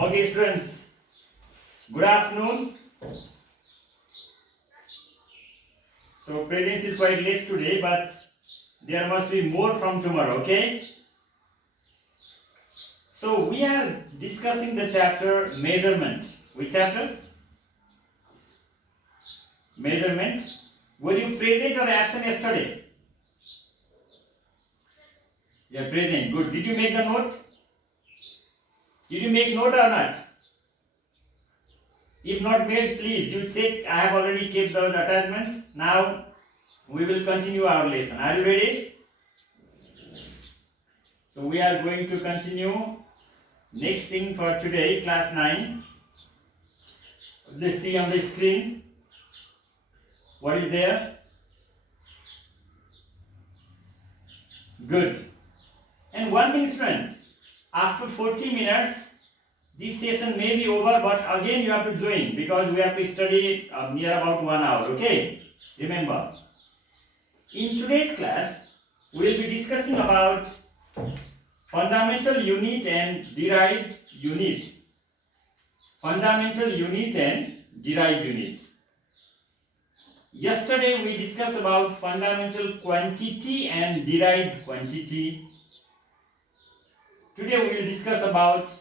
Okay, students, good afternoon. So, presence is quite less today, but there must be more from tomorrow, okay? So, we are discussing the chapter measurement. Which chapter? Measurement. Were you present or absent yesterday? Yeah, present. Good. Did you make the note? Did you make note or not? If not made, please you check. I have already kept those attachments. Now we will continue our lesson. Are you ready? So we are going to continue. Next thing for today, class 9. Let's see on the screen. What is there? Good. And one thing, student, after 40 minutes, this session may be over, but again you have to join because we have to study near about 1 hour, okay? Remember, in today's class, we will be discussing about fundamental unit and derived unit. Fundamental unit and derived unit. Yesterday we discussed about fundamental quantity and derived quantity. Today we will discuss about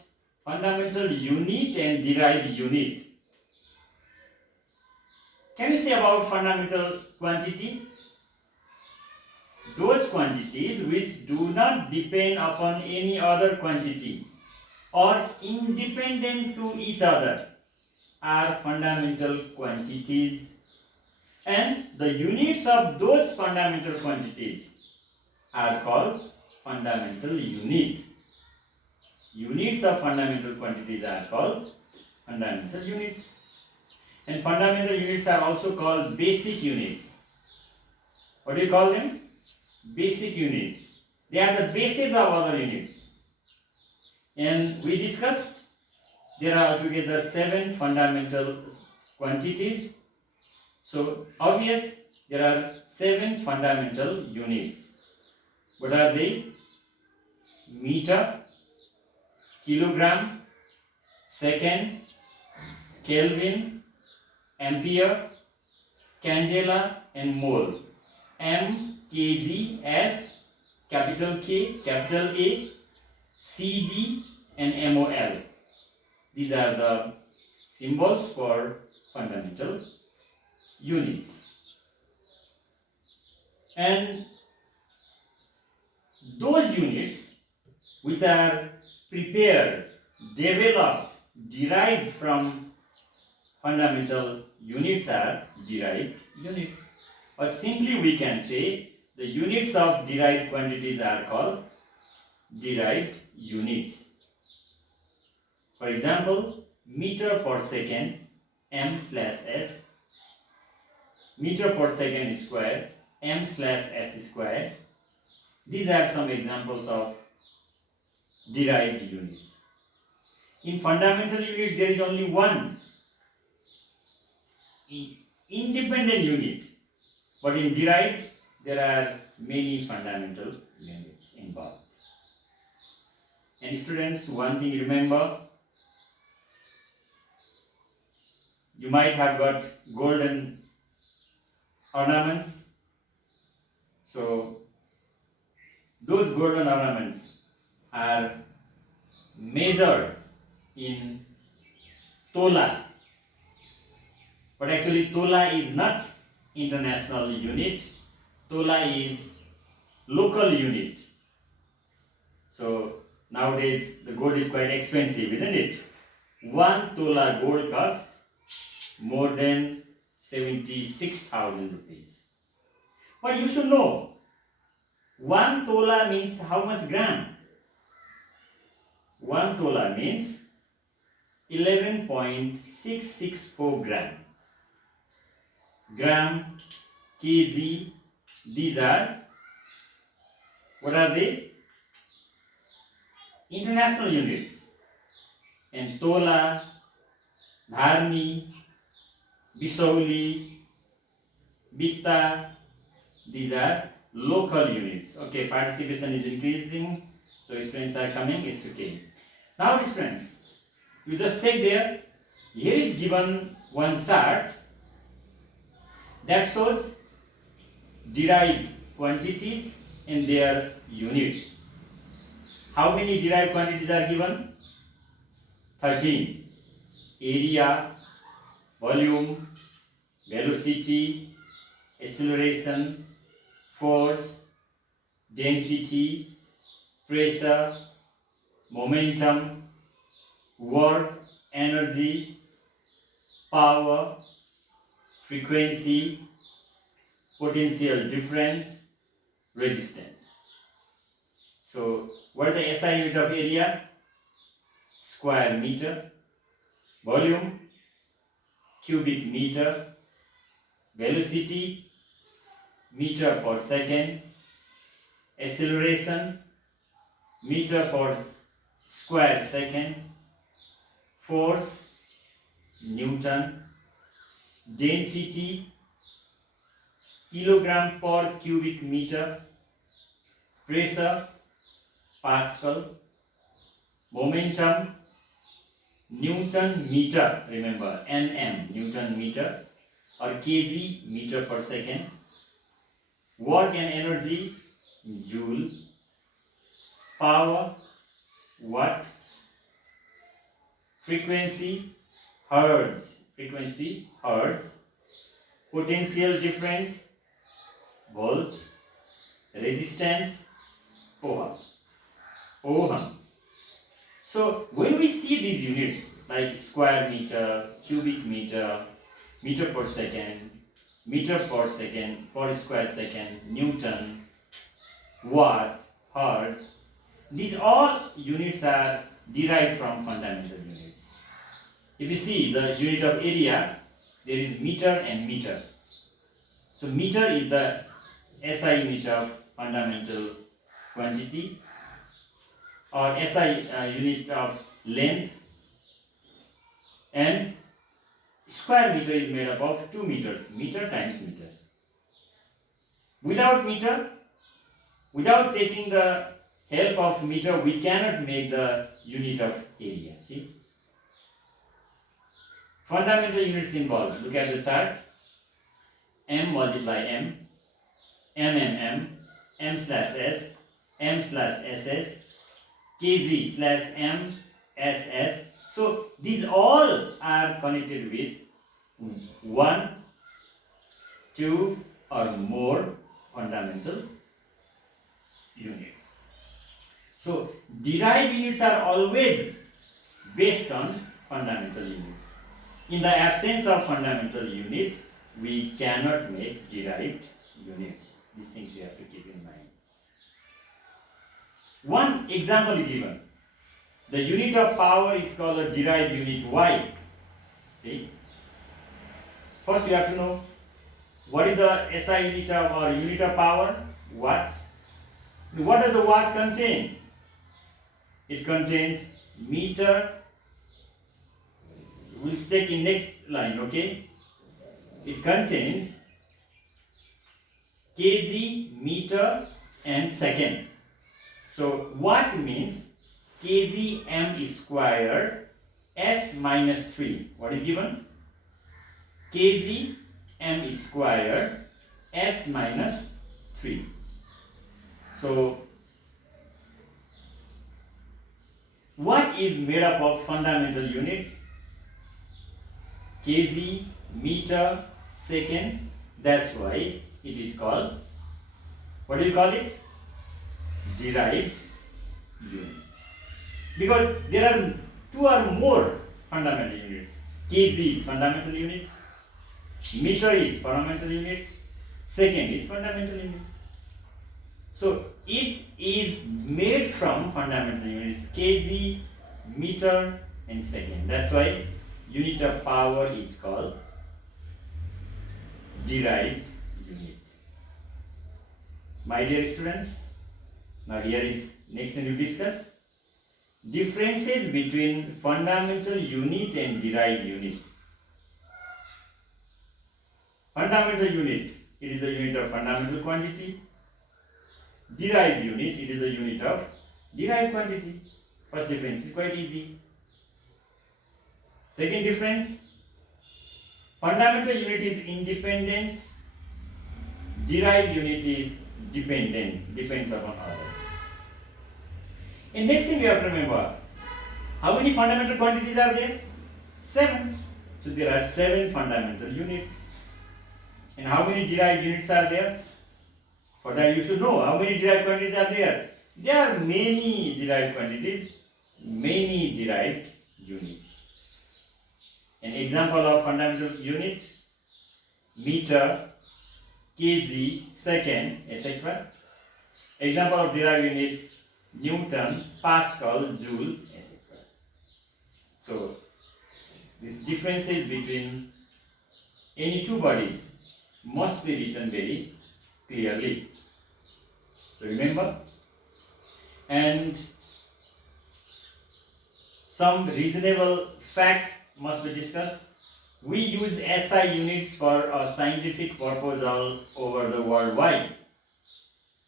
fundamental unit and derived unit. Can you say about fundamental quantity? Those quantities which do not depend upon any other quantity or independent to each other are fundamental quantities, and the units of those fundamental quantities are called fundamental unit. Units of fundamental quantities are called fundamental units, and fundamental units are also called basic units. What do you call them? Basic units. They are the basis of other units. And we discussed there are altogether 7 fundamental quantities. So obvious there are 7 fundamental units. What are they? Meter, kilogram, second, Kelvin, ampere, candela and mole. M, kg, S, capital K, capital A, CD and MOL. These are the symbols for fundamental units. And those units which are prepared, developed, derived from fundamental units are derived units. Or simply we can say the units of derived quantities are called derived units. For example, meter per second, m/s, meter per second square, m/s square. These are some examples of derived units. In fundamental unit, there is only one independent unit, but in derived, there are many fundamental units involved. And students, one thing remember, you might have got golden ornaments. So those golden ornaments are measured in tola, but actually tola is not international unit. Tola is local unit. So nowadays the gold is quite expensive, isn't it? 1 tola gold costs more than 76,000 rupees. But you should know, 1 tola means how much gram? 1 tola means 11.664 gram. Gram, kg, these are, what are they? International units. And tola, dharni, bisauli, bitta, these are local units. Okay, participation is increasing, so students are coming, it's okay. Now students, You just check there. Here is given one chart that shows derived quantities and their units. How many derived quantities are given? 13. Area, volume, velocity, acceleration, force, density, pressure, momentum, work, energy, power, frequency, potential difference, resistance. So, what is the SI unit of area? Square meter. Volume, cubic meter. Velocity, meter per second. Acceleration, meter per square second. Force, Newton. Density, kilogram per cubic meter. Pressure, Pascal. Momentum, Newton meter, remember Nm, Newton meter, or kg, meter per second. Work and energy, joule. Power, watt. Frequency, hertz, Potential difference, volt. Resistance, ohm. So when we see these units like square meter, cubic meter, meter per second, per square second, Newton, watt, hertz, these all units are derived from fundamental units. If you see the unit of area, there is meter and meter. So meter is the SI unit of fundamental quantity, or SI unit of length, and square meter is made up of 2 meters, meter times meters. Without meter, without taking the help of meter, we cannot make the unit of area. See? Fundamental units involved. Look at the chart. M multiply M, M slash S, M slash SS, kg slash M, SS. So these all are connected with 1, 2 or more fundamental units. So derived units are always based on fundamental units. In the absence of fundamental unit, we cannot make derived units. These things you have to keep in mind. One example is given. The unit of power is called a derived unit. Why? See? First you have to know what is the SI unit of or unit of power? Watt. What does the watt contain? It contains meter. We'll take in next line, okay? It contains kg, meter and second. So watt means kg m square s minus 3. What is given? Kg m square s minus 3. So what is made up of fundamental units? Kg, meter, second. That's why it is called, what do you call it? Derived unit. Because there are 2 or more fundamental units. Kg is fundamental unit, meter is fundamental unit, second is fundamental unit. So it is made from fundamental units kg, meter and second. That's why unit of power is called derived unit. My dear students, now here is next thing to discuss. Differences between fundamental unit and derived unit. Fundamental unit, it is the unit of fundamental quantity. Derived unit, it is the unit of derived quantity. First difference is quite easy. Second difference, fundamental unit is independent, derived unit is dependent, depends upon other. And next thing you have to remember, how many fundamental quantities are there? 7. So there are 7 fundamental units. And how many derived units are there? For that you should know how many derived quantities are there. There are many derived quantities, many derived units. An example of fundamental unit, meter, kg, second, etc. Example of derived unit, Newton, Pascal, Joule, etc. So these differences between any two bodies must be written very clearly. So remember, and some reasonable facts must be discussed. We use SI units for a scientific purpose all over the worldwide.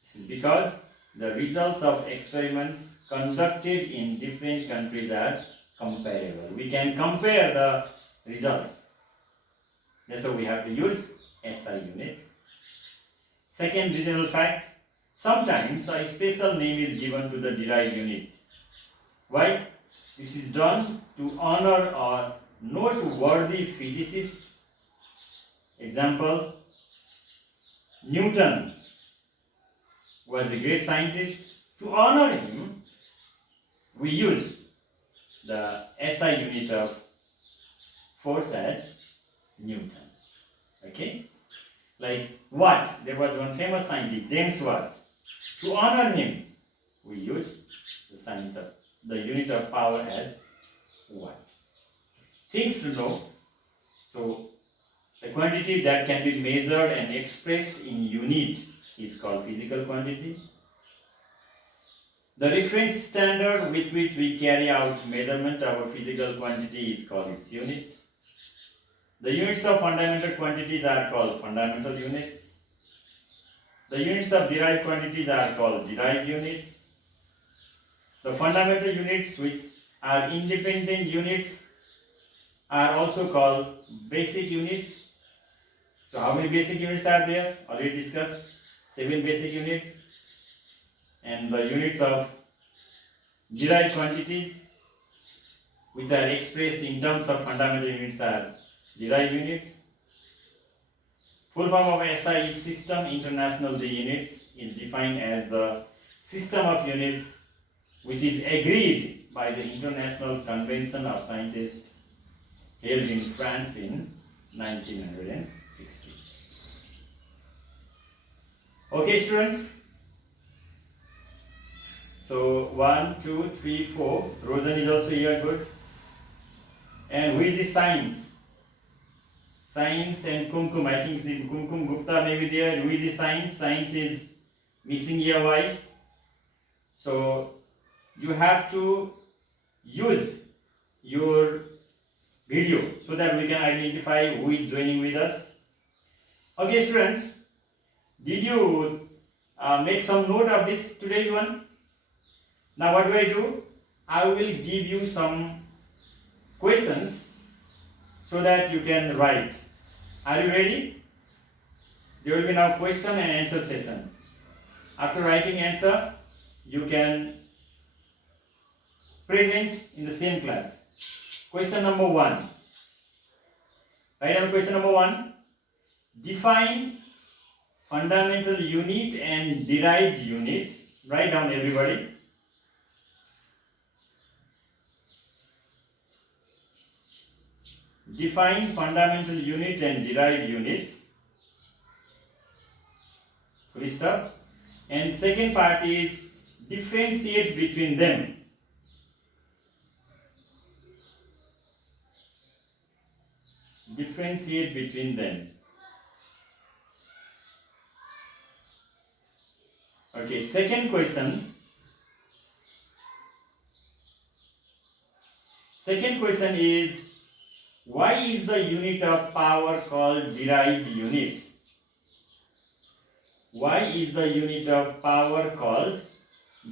This is because the results of experiments conducted in different countries are comparable. We can compare the results. That's why we have to use SI units. Second reasonable fact, sometimes a special name is given to the derived unit. Why? This is done to honor a noteworthy physicist. Example, Newton was a great scientist. To honor him, we use the SI unit of force as Newton. Okay? Like Watt, there was one famous scientist, James Watt. To honor him, we use the unit of power as Watt. Things to know. So, the quantity that can be measured and expressed in unit is called physical quantity. The reference standard with which we carry out measurement of a physical quantity is called its unit. The units of fundamental quantities are called fundamental units. The units of derived quantities are called derived units. The fundamental units, which are independent units, are also called basic units. So how many basic units are there? Already discussed. 7 basic units. And the units of derived quantities, which are expressed in terms of fundamental units, are derived units. Full form of SI is System International de Units, is defined as the system of units which is agreed by the International Convention of Scientists held in France in 1960. Okay, students. So 1, 2, 3, 4. Rosen is also here, good. And who is the science? Science and Kumkum. I think Kumkum Gupta may be there. Who is the science? Science is missing here. Why? So you have to use your video so that we can identify who is joining with us. Okay, students. Did you make some note of this today's one? Now what do? I will give you some questions so that you can write. Are you ready? There will be now question and answer session. After writing answer, you can present in the same class. Question number 1. Write down question number 1. Define fundamental unit and derived unit. Write down, everybody. Define fundamental unit and derived unit. Full stop. And second part is differentiate between them. Differentiate between them. Okay, second question. Second question is, why is the unit of power called derived unit? Why is the unit of power called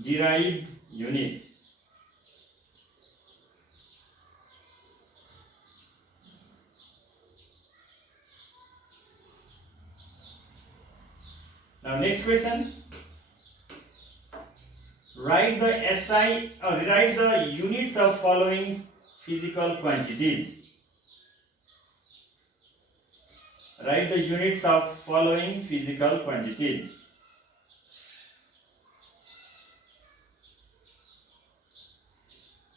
derived unit? Now next question. Write the SI or write the units of following physical quantities. Write the units of following physical quantities.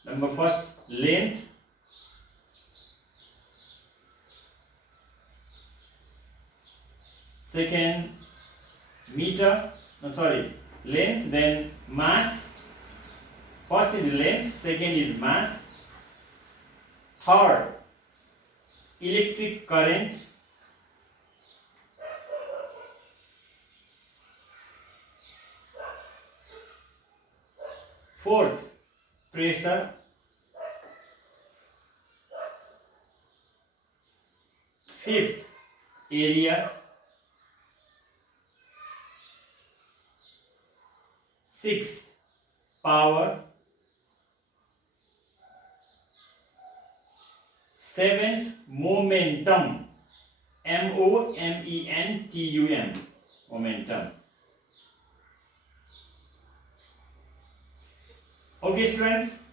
Number first, length. Second, meter. Length, then mass. First is length, second is mass. Third, electric current. Fourth, pressure. Fifth, area. Sixth, power. Seventh, momentum. momentum. Momentum. Okay, students.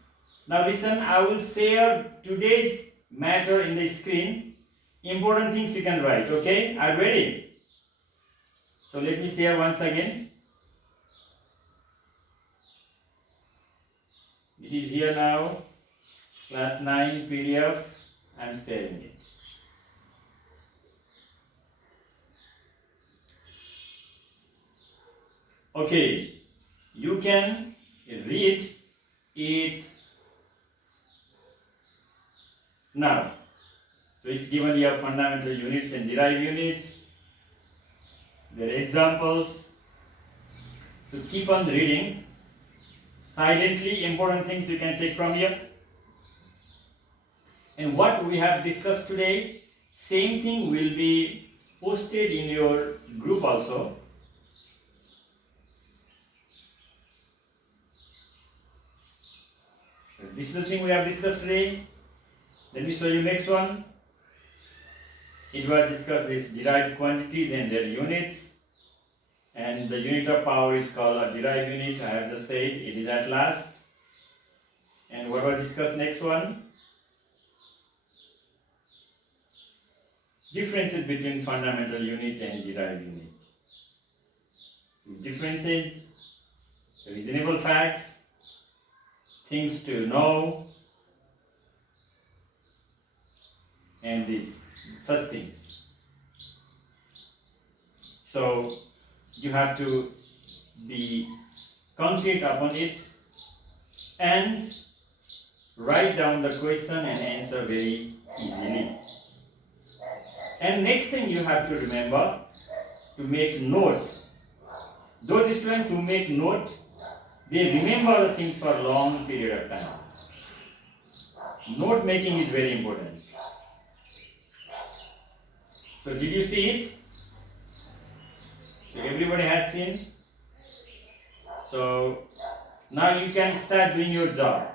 Now listen, I will share today's matter in the screen. Important things you can write, okay? Are you ready? So let me share once again. It is here now. Class 9 PDF. I am sharing it. Okay. You can read it now. So it's given here fundamental units and derived units. There are examples. So keep on reading. Silently, important things you can take from here. And what we have discussed today, same thing will be posted in your group also. This is the thing we have discussed today. Let me show you next one. It was discussed this derived quantities and their units. And the unit of power is called a derived unit. I have just said it is at last. And what was discussed next one? Differences between fundamental unit and derived unit. These differences, reasonable facts, things to know, and these such things. So you have to be concrete upon it and write down the question and answer very easily. And next thing you have to remember to make note. Those students who make note, they remember the things for a long period of time. Note making is very important. So did you see it? So everybody has seen. So now you can start doing your job.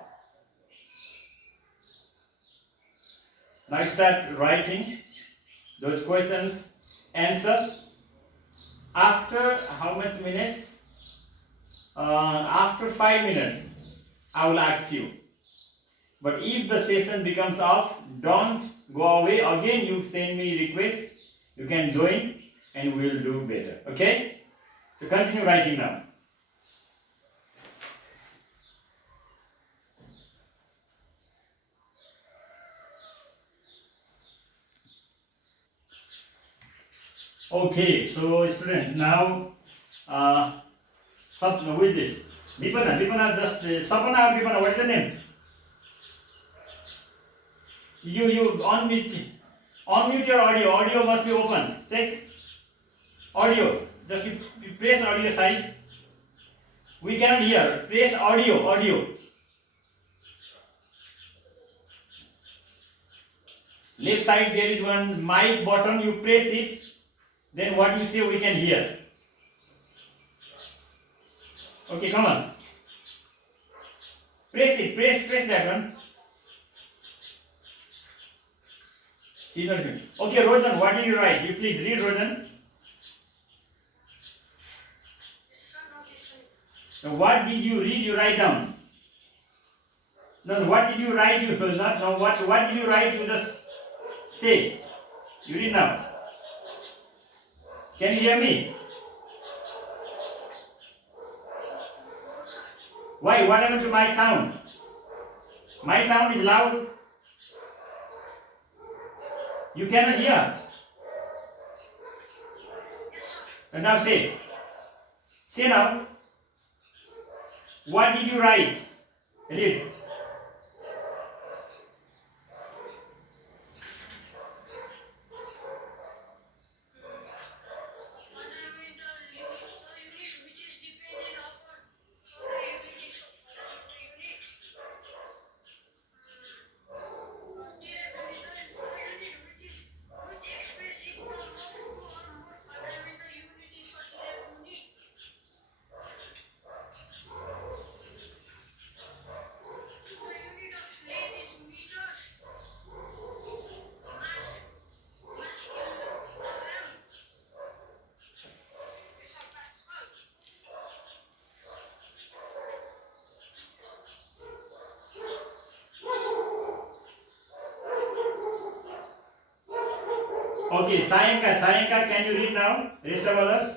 Now start writing those questions, answer. After how much minutes? After 5 minutes, I will ask you. But if the session becomes off, don't go away. Again, you send me request. You can join and we will do better. Okay? So continue writing now. Okay, so students, now with this, Dipana, just Sapana or Dipana, what is the name? You unmute your audio. Audio must be open. Check audio. Just you press audio side. We cannot hear. Press audio. Left side there is one mic button. You press it. Then what you say we can hear. Okay, come on. Press it. Press that one. See, okay, Rosen, what did you write? You please read, Rosen. Now, what did you read? You write down. No, what did you write? You not no. What did you write? You just say. You read now. Can you hear me? Why? What happened to my sound? My sound is loud. You cannot hear. And now say. Say now. What did you write? Read. Okay, Sayanka, can you read now? Rest of others?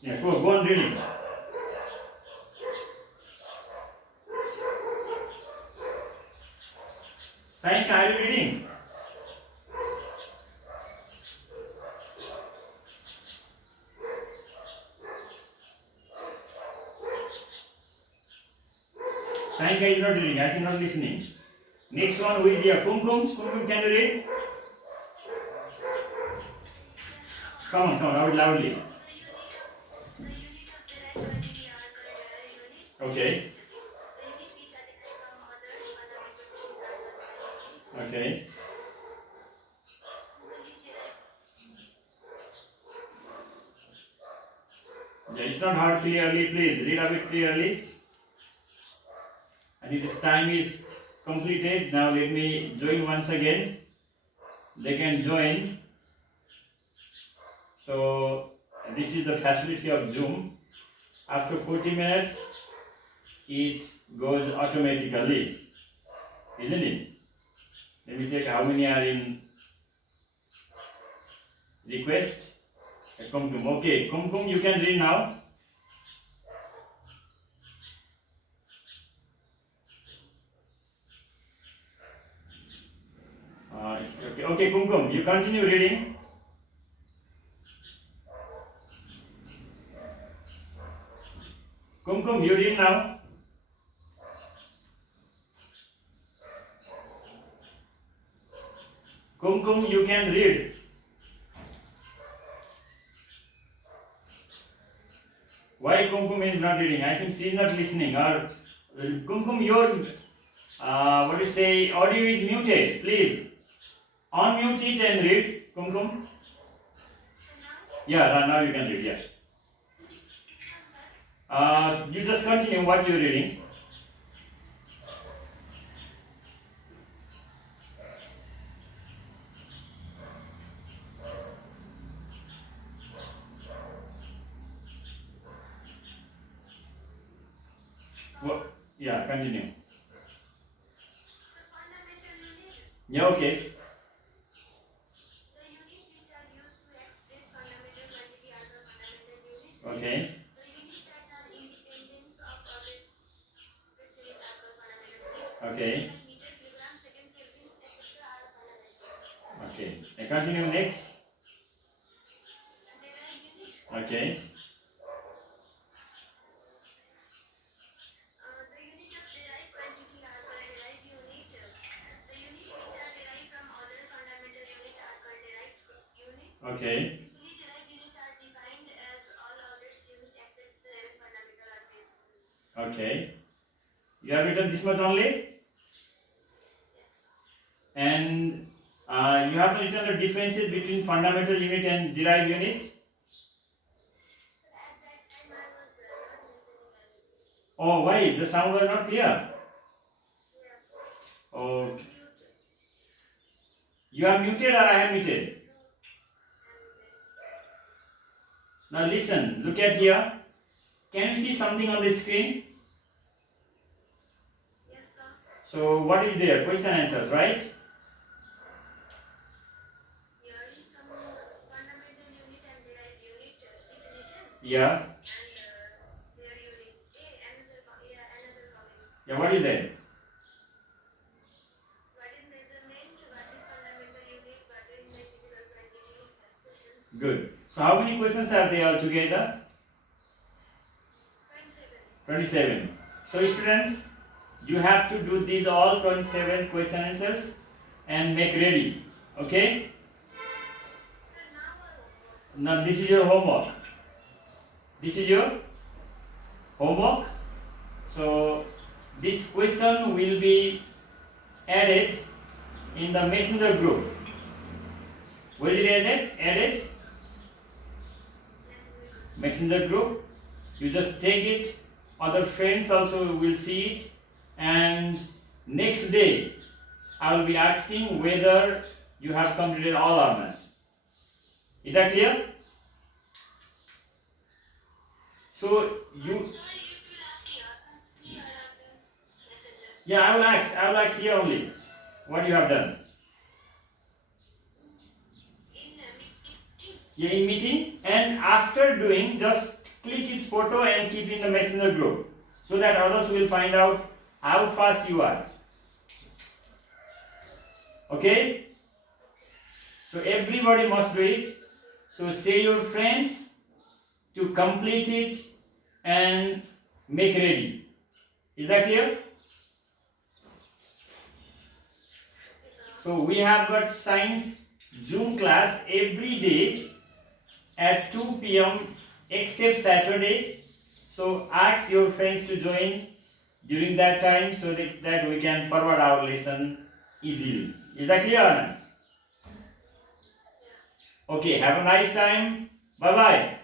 Yeah, go on reading. Sayanka, are you reading? Sayanka is not reading. I think not listening. Next one, who is here? Kumkum, can you read? Come on, loudly. Okay. Okay. Yeah, it's not heard clearly. Please read a bit clearly. And this time is completed. Now let me join once again. They can join. So this is the facility of Zoom. After 40 minutes, it goes automatically, isn't it? Let me check how many are in request. Kumkum, okay. Kumkum, you can read now. Okay, Kumkum, you continue reading. Kumkum, you read now. Kumkum, you can read. Why Kumkum is not reading? I think she is not listening. Or Kumkum, your audio is muted. Please unmute it and read. Kumkum. Yeah, now you can read. Yeah. You just continue what you are reading. Yeah, continue. Yeah, okay. The unit which are used to express fundamental quantity are the fundamental unit. Okay. The unit that are independent of other unit are called fundamental unit. Okay. Like meter, kilogram, second, Kelvin, etc. are fundamental. Okay. Continue next. Derived unit. Okay. The unit of derived quantity are called derived unit. The unit which are derived from other fundamental unit are called derived unit. Okay. Simply derived unit are defined as all others unit except 7 fundamental or base unit. Okay. You have written this much only? Yes. And you have written the differences between fundamental unit and derived unit? Sir, at that time I was not listening anything. Oh, why? The sound was not clear? Yes. Okay. You are muted or I have muted? No. Now listen, look at here. Can you see something on the screen? Yes, sir. So what is there? Question answers, right? Here is some fundamental unit and derived unit definition. Yeah. And their units. Another comment. Yeah, what is that? What is measurement? What is fundamental unit? What is physical quantity? Have questions. Good. So how many questions are there altogether? 27. 27. So students, you have to do these all 27 question answers and make ready. Okay? Sir, now or homework? Now this is your homework. This is your homework. So this question will be added in the messenger group. Where is it added? Added messenger group. You just check it. Other friends also will see it. And next day, I will be asking whether you have completed all or not. Is that clear? So you. Sir, you will ask here. We are on the messenger. Yeah, I will ask. I will ask here only. What you have done. In meeting. Yeah, in meeting, and after doing, just click his photo and keep in the messenger group so that others will find out how fast you are. Okay? So everybody must do it. So say your friends to complete it and make ready. Is that clear? Yes, sir. So we have got science Zoom class every day at 2 p.m. except Saturday. So ask your friends to join during that time so that we can forward our lesson easily. Is that clear or not? Yeah. Okay, have a nice time. Bye bye.